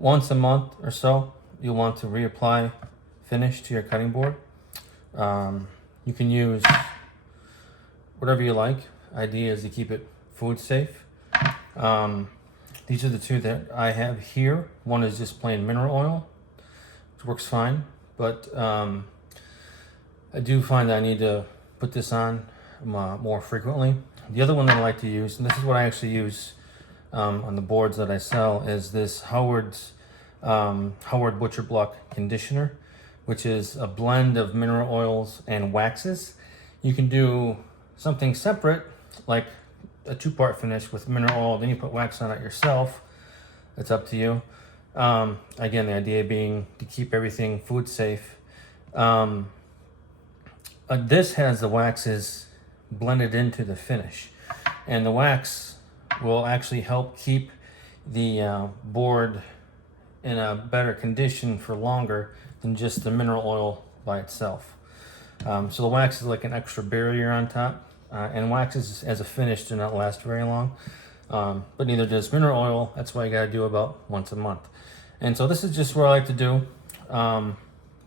once a month or so, you'll want to reapply finish to your cutting board. You can use whatever you like. Idea is to keep it food safe. These are the two that I have here. One is just plain mineral oil, which works fine, but I do find that I need to put this on more frequently. The other one that I like to use, and this is what I actually use on the boards that I sell, is this Howard Butcher Block conditioner, which is a blend of mineral oils and waxes. You can do something separate, like a two-part finish with mineral oil, then you put wax on it yourself. It's up to you. Again, the idea being to keep everything food safe. This has the waxes blended into the finish, and the wax will actually help keep the board in a better condition for longer than just the mineral oil by itself. So the wax is like an extra barrier on top, and waxes as a finish do not last very long, but neither does mineral oil. That's why you got to do about once a month. And so this is just what I like to do.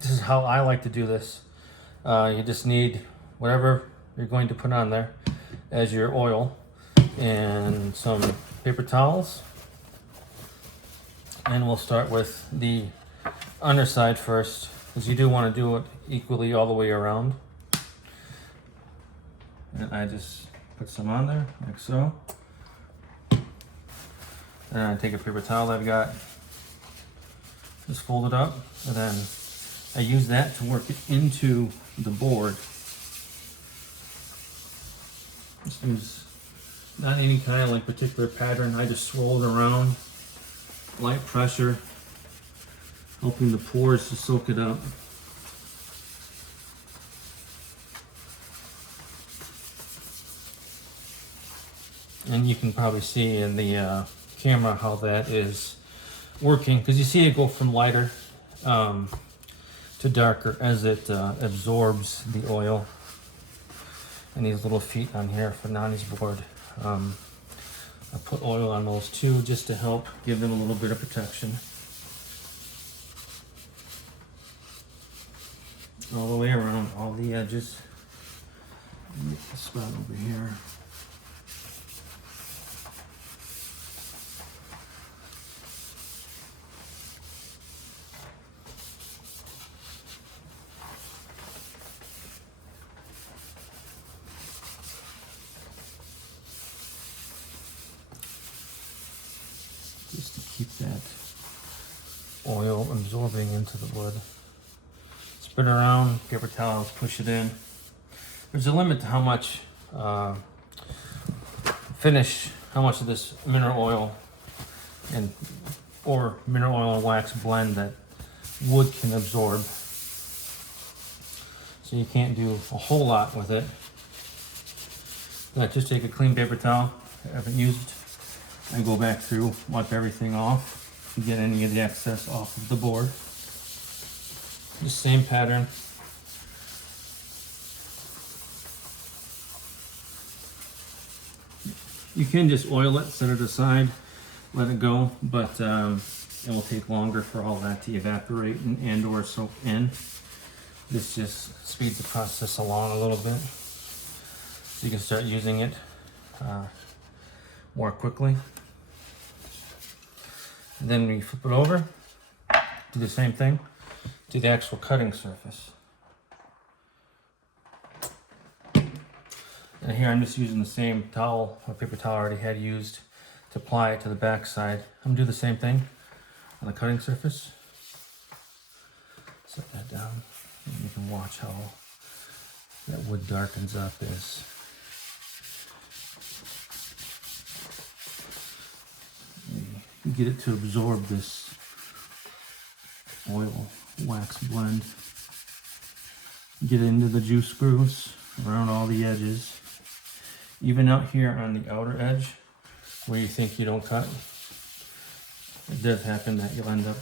This is how I like to do this. You just need whatever you're going to put on there as your oil, and some paper towels. And we'll start with the underside first, because you do want to do it equally all the way around. And I just put some on there, like so. And I take a paper towel I've got, just fold it up, and then I use that to work it into the board. Just use not any kind of like particular pattern. I just swirl it around, light pressure, helping the pores to soak it up. And you can probably see in the camera how that is working, because you see it go from lighter to darker as it absorbs the oil. And these little feet on here for Nani's board, I put oil on those too, just to help give them a little bit of protection. All the way around, all the edges. Get the spot over here. Just to keep that oil absorbing into the wood. Spin around, paper towels, push it in. There's a limit to how much finish, how much of this mineral oil or mineral oil and wax blend that wood can absorb. So you can't do a whole lot with it. Just take a clean paper towel I haven't used and go back through, wipe everything off to get any of the excess off of the board. The same pattern. You can just oil it, set it aside, let it go, but it will take longer for all that to evaporate and or soak in. This just speeds the process along a little bit, so you can start using it more quickly. And then we flip it over, do the same thing to the actual cutting surface. And here I'm just using the same towel or paper towel I already had used to apply it to the back side. I'm gonna do the same thing on the cutting surface. Set that down, and you can watch how that wood darkens up as you get it to absorb this oil wax blend. Get it into the juice grooves around all the edges. Even out here on the outer edge where you think you don't cut, it does happen that you'll end up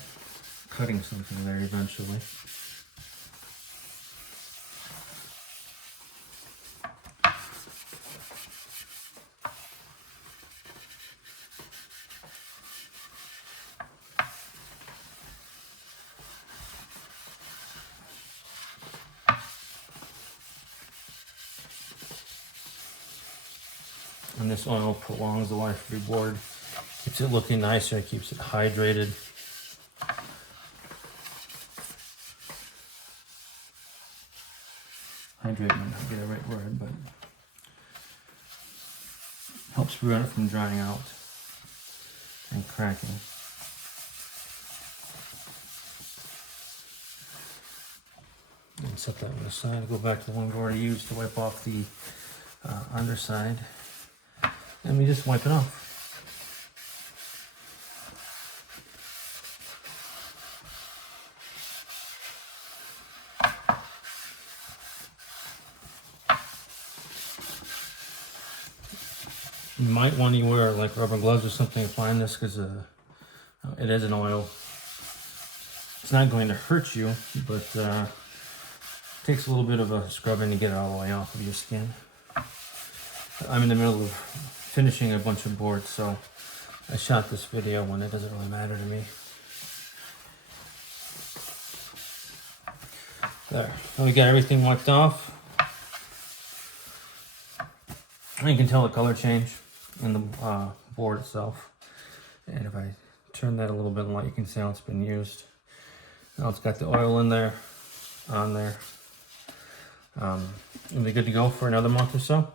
cutting something there eventually. this oil prolongs the life of your board. Keeps it looking nicer, it keeps it hydrated. Hydrate might not be the right word, but helps prevent it from drying out and cracking. And set that one aside. Go back to the one we've already used to wipe off the underside. And we just wipe it off. You might want to wear like rubber gloves or something applying this because it is an oil. It's not going to hurt you, but it takes a little bit of a scrubbing to get it all the way off of your skin. I'm in the middle of finishing a bunch of boards, so I shot this video when it doesn't really matter to me. There, now we got everything wiped off. And you can tell the color change in the board itself. And if I turn that a little bit in light, you can see how it's been used. Now it's got the oil in there, on there. It'll be good to go for another month or so.